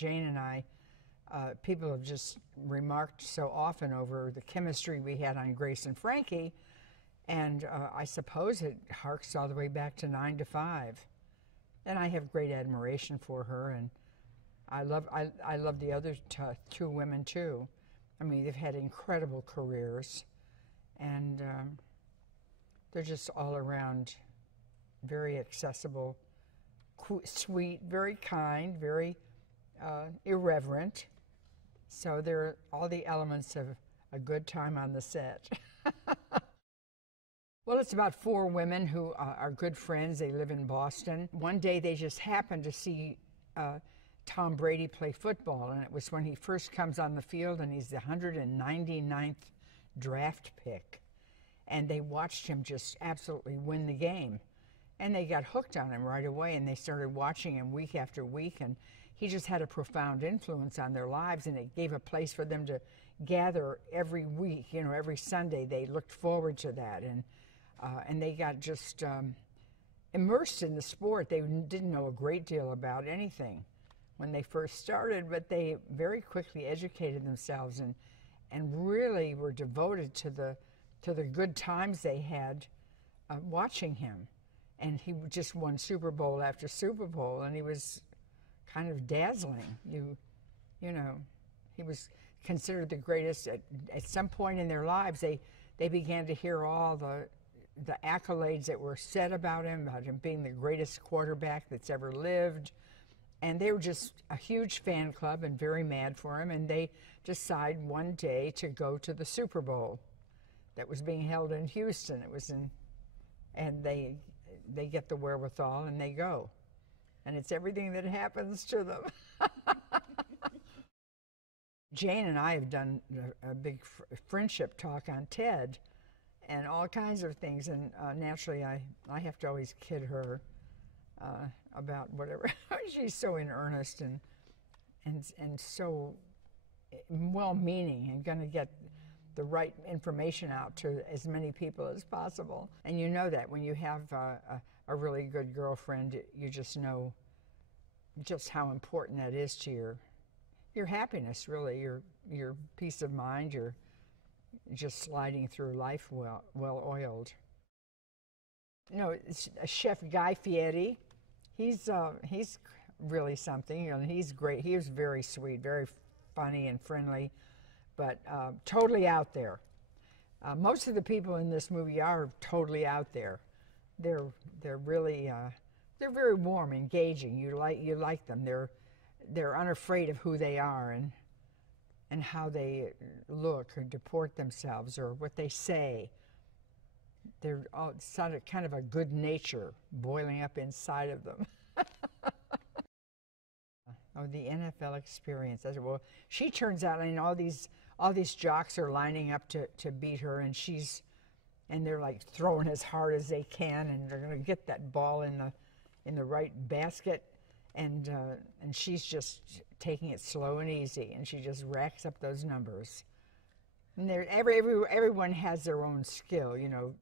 Jane and I, people have just remarked so often over the chemistry we had on Grace and Frankie, and I suppose it harks all the way back to 9 to 5. And I have great admiration for her, and I love the other two women too. I mean, they've had incredible careers, and they're just all around very accessible, sweet, very kind, very irreverent. So they're all the elements of a good time on the set. Well, it's about 4 women who are good friends. They live in Boston. One day they just happened to see Tom Brady play football, and it was when he first comes on the field, and he's the 199th draft pick. And they watched him just absolutely win the game. And they got hooked on him right away, and they started watching him week after week, and he just had a profound influence on their lives, and it gave a place for them to gather every week. You know, every Sunday they looked forward to that, and they got just immersed in the sport. They didn't know a great deal about anything when they first started, but they very quickly educated themselves and really were devoted to the good times they had watching him. And he just won Super Bowl after Super Bowl, and he was kind of dazzling. You know, he was considered the greatest. At some point in their lives, they began to hear all the accolades that were said about him being the greatest quarterback that's ever lived. And they were just a huge fan club and very mad for him, and they decided one day to go to the Super Bowl that was being held in Houston. It was in, and they get the wherewithal and they go. And it's everything that happens to them. Jane and I have done a big friendship talk on TED and all kinds of things, and naturally I have to always kid her about whatever. She's so in earnest and so well-meaning and going to get the right information out to as many people as possible. And you know that when you have a really good girlfriend, you just know just how important that is to your happiness, really, your peace of mind, your just sliding through life well-oiled. You know, Chef Guy Fieri, he's really something. You know, he's great. He was very sweet, very funny and friendly, but totally out there. Most of the people in this movie are totally out there. They're really they're very warm, engaging. You like them. They're unafraid of who they are and how they look or deport themselves or what they say. They're all kind of a good nature boiling up inside of them. Oh, the NFL experience. I said, well, she turns out, I mean, all these jocks are lining up to beat her, and they're like throwing as hard as they can, and they're going to get that ball in the right basket, and she's just taking it slow and easy, and she just racks up those numbers. And everyone has their own skill, you know.